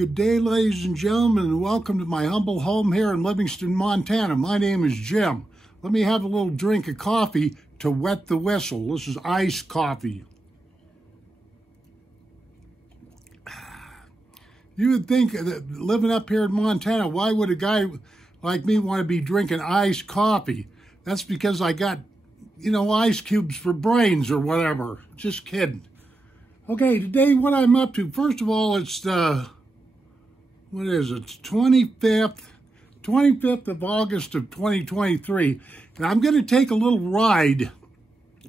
Good day, ladies and gentlemen, and welcome to my humble home here in Livingston, Montana. My name is Jim. Let me have a little drink of coffee to wet the whistle. This is iced coffee. You would think that living up here in Montana, why would a guy like me want to be drinking iced coffee? That's because I got, ice cubes for brains or whatever. Just kidding. Okay, today what I'm up to, first of all, it's what is it? It's 25th of August of 2023. And I'm going to take a little ride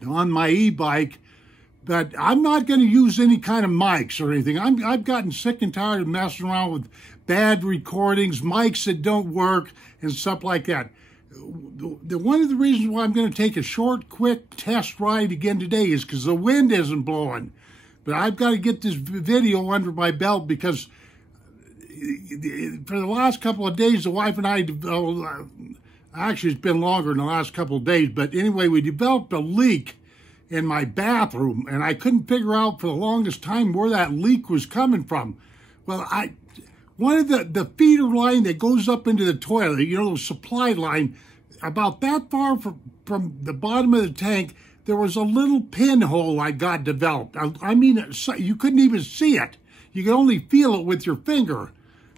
on my e-bike, but I'm not going to use any kind of mics or anything. I've gotten sick and tired of messing around with bad recordings, mics that don't work, and stuff like that. One of the reasons why I'm going to take a short, quick test ride again today is because the wind isn't blowing. But I've got to get this video under my belt because for the last couple of days, the wife and I, actually it's been longer than the last couple of days, but anyway, we developed a leak in my bathroom, and I couldn't figure out for the longest time where that leak was coming from. Well, one of the feeder line that goes up into the toilet, the supply line, about that far from the bottom of the tank, there was a little pinhole I got developed. I mean, you couldn't even see it. You could only feel it with your finger.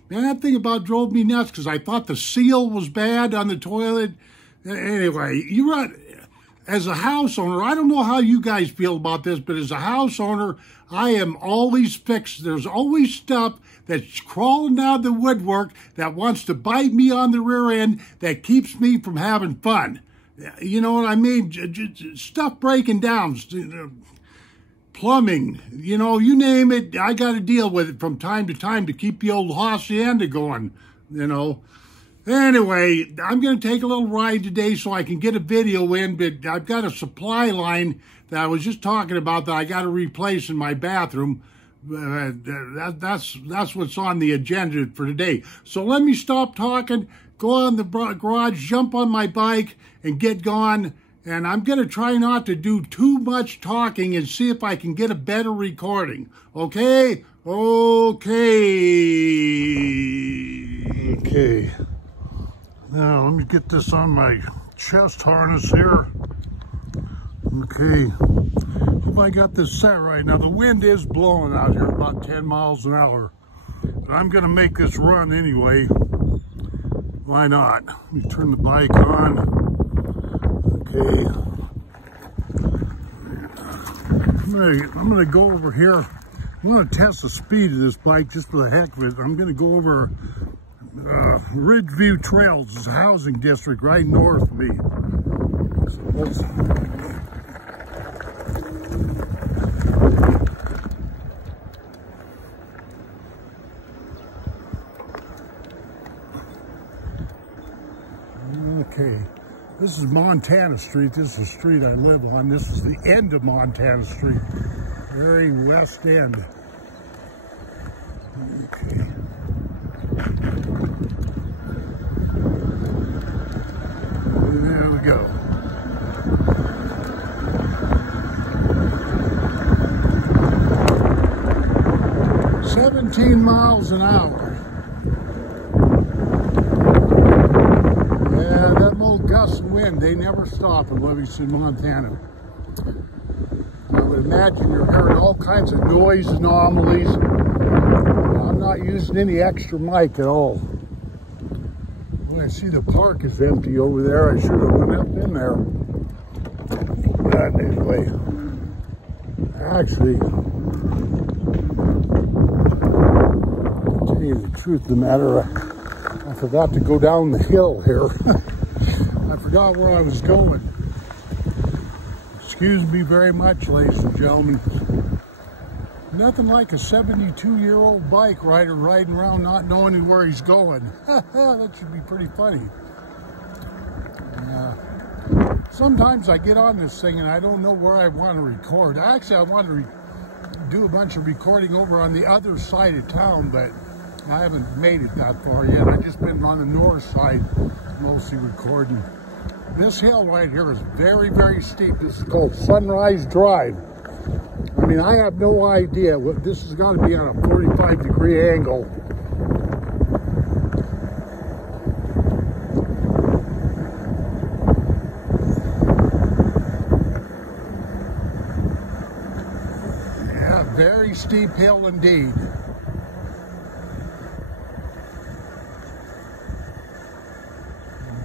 Man, that thing about drove me nuts because I thought the seal was bad on the toilet. Anyway, as a house owner, I don't know how you guys feel about this, but as a house owner, I am always fixed. There's always stuff that's crawling out of the woodwork that wants to bite me on the rear end that keeps me from having fun. You know what I mean? Stuff breaking down, plumbing, you name it, I got to deal with it from time to time to keep the old hacienda going, Anyway, I'm going to take a little ride today so I can get a video in, but I've got a supply line that I was just talking about that I got to replace in my bathroom. That's what's on the agenda for today. So let me stop talking, go on the garage, jump on my bike, and get gone. And I'm going to try not to do too much talking and see if I can get a better recording. Okay? Okay. Now, let me get this on my chest harness here. Okay. Hope I got this set right. Now, the wind is blowing out here about 10 miles an hour. But I'm going to make this run anyway. Why not? Let me turn the bike on. Okay. I'm gonna go over here. I'm gonna test the speed of this bike just for the heck of it. I'm gonna go over Ridgeview Trails, this housing district right north of me. So let's. Okay. This is Montana Street. This is the street I live on. This is the end of Montana Street, very west end. Okay. There we go. "17 miles an hour. Gusts of wind, they never stop in Livingston, Montana. I would imagine you're hearing all kinds of noise anomalies. I'm not using any extra mic at all. When I see the park is empty over there, I should have went up in there. But anyway, actually, to tell you the truth of the matter, I forgot to go down the hill here. I forgot where I was going. Excuse me very much, ladies and gentlemen. Nothing like a 72-year-old bike rider riding around not knowing where he's going. That should be pretty funny. Sometimes I get on this thing and I don't know where I want to record. Actually, I want to do a bunch of recording over on the other side of town, but I haven't made it that far yet. I've just been on the north side mostly recording. This hill right here is very, very steep. This is called Sunrise Drive. I mean, I have no idea. This has got to be on a 45-degree angle. Very steep hill indeed.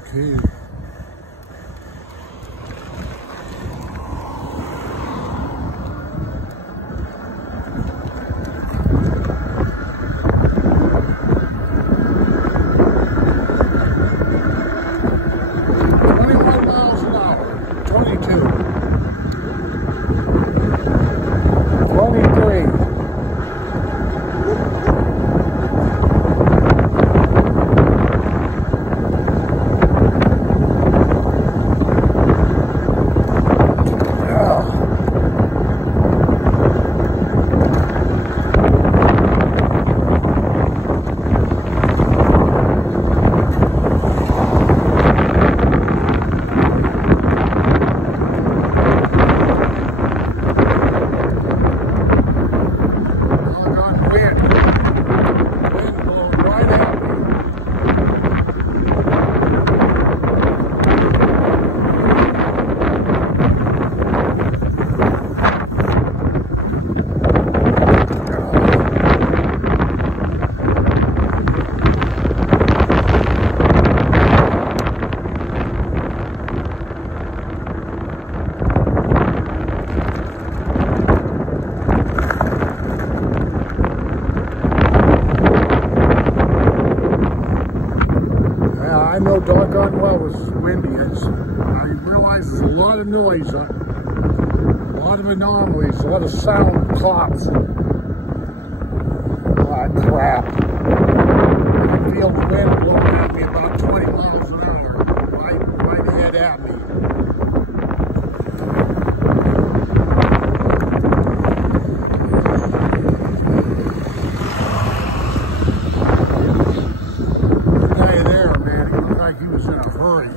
Okay. I know doggone well this is windy. I realize there's a lot of noise, a lot of anomalies, a lot of sound pops. Ah, crap. I can feel the wind blowing at me about 20 miles an hour, right ahead at me. He was in a hurry.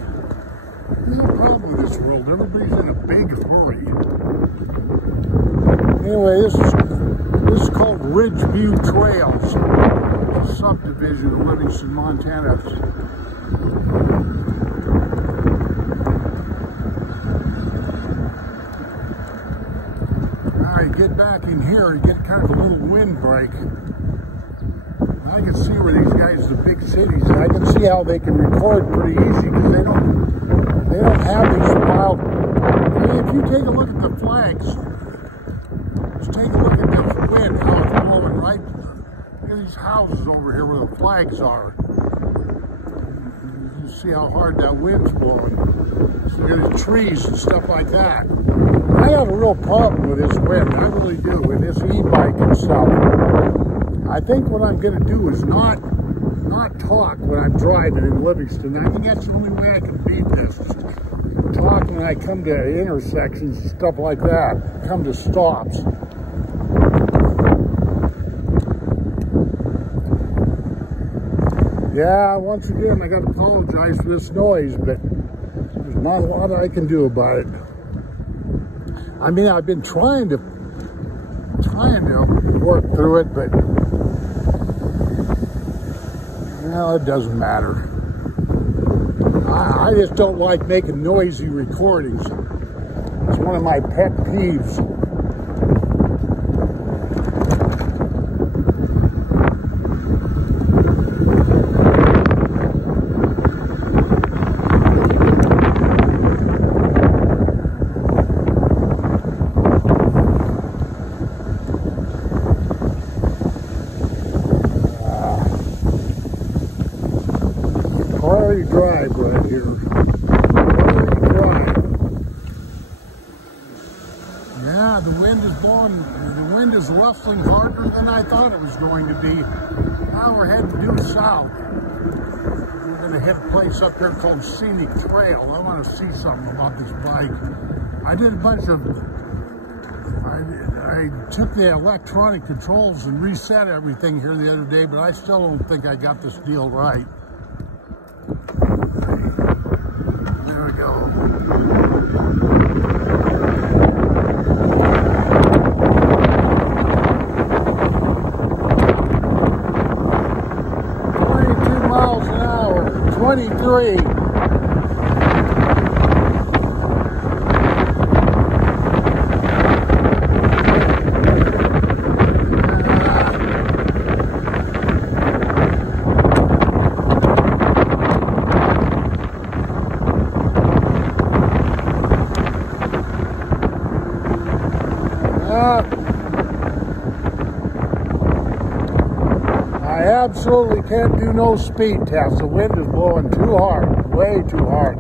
There's no problem with this world. Everybody's in a big hurry. Anyway, this is called Ridgeview Trails, a subdivision of Livingston, Montana. Now you get back in here, you get kind of a little windbreak. I can see where these guys, the big cities, I can see how they can record pretty easy because they don't have these wild. I mean, if you take a look at the flags, just take a look at this wind, how it's blowing right. Look at these houses over here where the flags are. You can see how hard that wind's blowing. So you got the trees and stuff like that. I have a real problem with this wind, I really do, with this e-bike and stuff. I think what I'm going to do is not talk when I'm driving in Livingston. I think that's the only way I can beat this. Just talk when I come to intersections and stuff like that. Come to stops. Yeah, once again, I got to apologize for this noise, but there's not a lot I can do about it. I mean, I've been trying to work through it, but well, it doesn't matter. I just don't like making noisy recordings. It's one of my pet peeves. Prairie Drive right here. Prairie Drive. Yeah, the wind is blowing, the wind is ruffling harder than I thought it was going to be. Now we're heading due south. We're going to hit a place up here called Scenic Trail. I want to see something about this bike. I did a bunch of, I took the electronic controls and reset everything here the other day, but I still don't think I got this deal right. There we go. Miles an hour, 23. absolutely can't do no speed test. The wind is blowing too hard, way too hard.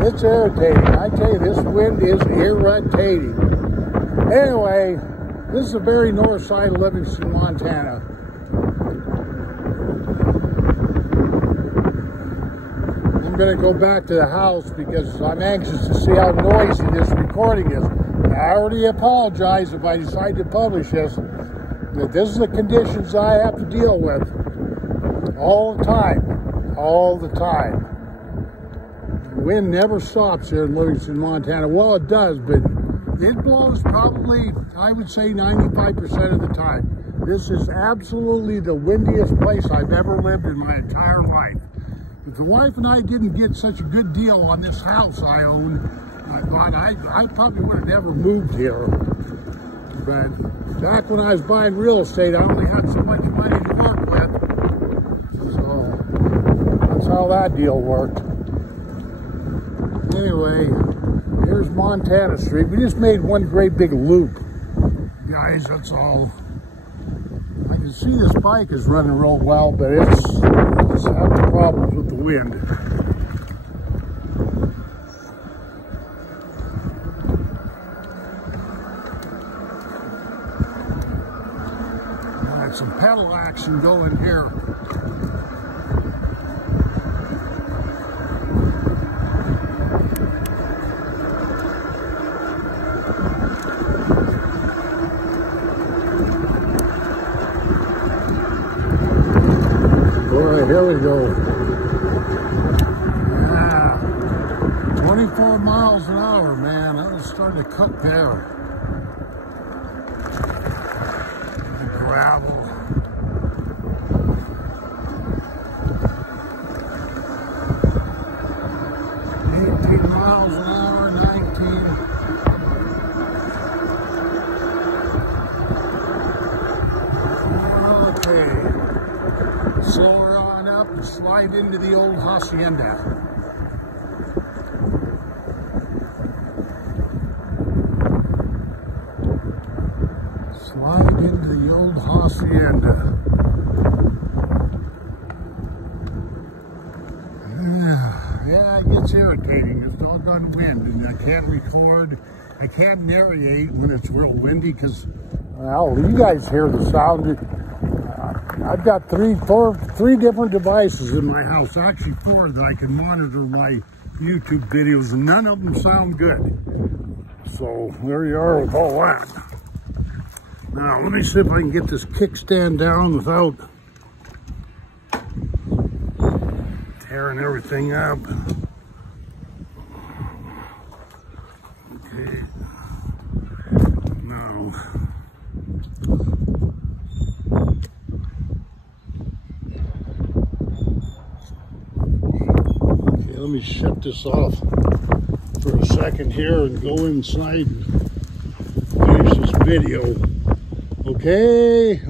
It's irritating. I tell you, this wind is irritating. Anyway, this is the very north side of Livingston, Montana. I'm going to go back to the house because I'm anxious to see how noisy this recording is. I already apologize if I decide to publish this. That this is the conditions I have to deal with all the time. All the time. The wind never stops here in Livingston, Montana. Well, it does, but it blows probably, I would say, 95% of the time. This is absolutely the windiest place I've ever lived in my entire life. If the wife and I didn't get such a good deal on this house I own, I thought I probably would have never moved here. But back when I was buying real estate, I only had so much money to work with. So that's how that deal worked. Anyway, here's Montana Street. We just made one great big loop. Guys, that's all. I can see this bike is running real well, but it's having problems with the wind. Got some pedal action going here. Here we go. Yeah. 24 miles an hour, man. I was starting to cook there. The gravel. 18 miles an hour, 19. Okay. Slower on up and slide into the old hacienda. Slide into the old hacienda. Yeah, it gets irritating. It's doggone wind, and I can't record. I can't narrate when it's real windy because, well, you guys hear the sound. I've got three different devices in my house, actually 4, that I can monitor my YouTube videos, and none of them sound good. So there you are with all that. Now let me see if I can get this kickstand down without tearing everything up. Okay. Now. Let me shut this off for a second here and go inside and finish this video. Okay.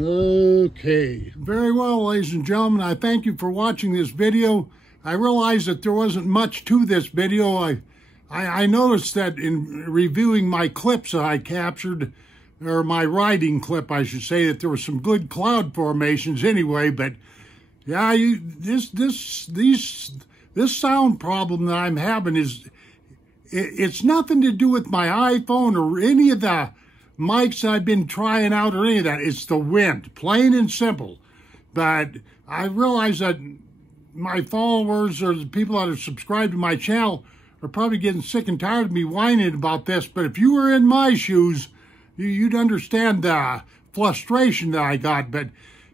Very well, ladies and gentlemen, I thank you for watching this video. I realized that there wasn't much to this video. I noticed that in reviewing my clips that I captured, or my riding clip, I should say, that there were some good cloud formations anyway, but yeah, this sound problem that I'm having it's nothing to do with my iPhone or any of the mics I've been trying out or any of that. It's the wind, plain and simple. But I realize that my followers or the people that are subscribed to my channel are probably getting sick and tired of me whining about this. But if you were in my shoes, you'd understand the frustration that I got. But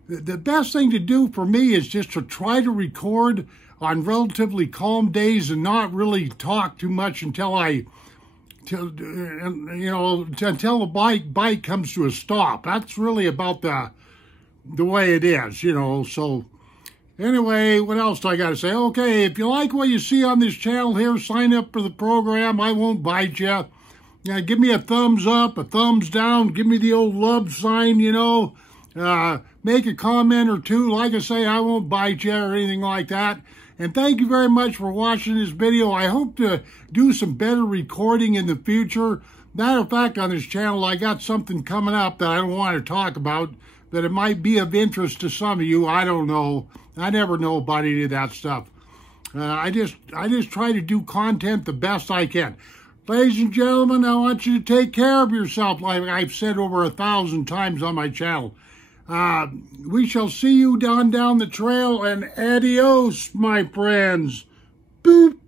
the best thing to do for me is just to try to record on relatively calm days and not really talk too much until until the bike comes to a stop. That's really about the way it is, you know. So anyway, what else do I got to say? Okay, if you like what you see on this channel here, sign up for the program. I won't bite you. Give me a thumbs up, a thumbs down. Give me the old love sign, you know. Make a comment or two. Like I say, I won't bite you or anything like that. And thank you very much for watching this video. I hope to do some better recording in the future. Matter of fact, on this channel, I got something coming up that I don't want to talk about, that it might be of interest to some of you. I don't know. I never know about any of that stuff. I just try to do content the best I can. Ladies and gentlemen, I want you to take care of yourself, like I've said over 1,000 times on my channel. We shall see you down the trail, and adios, my friends. Boop.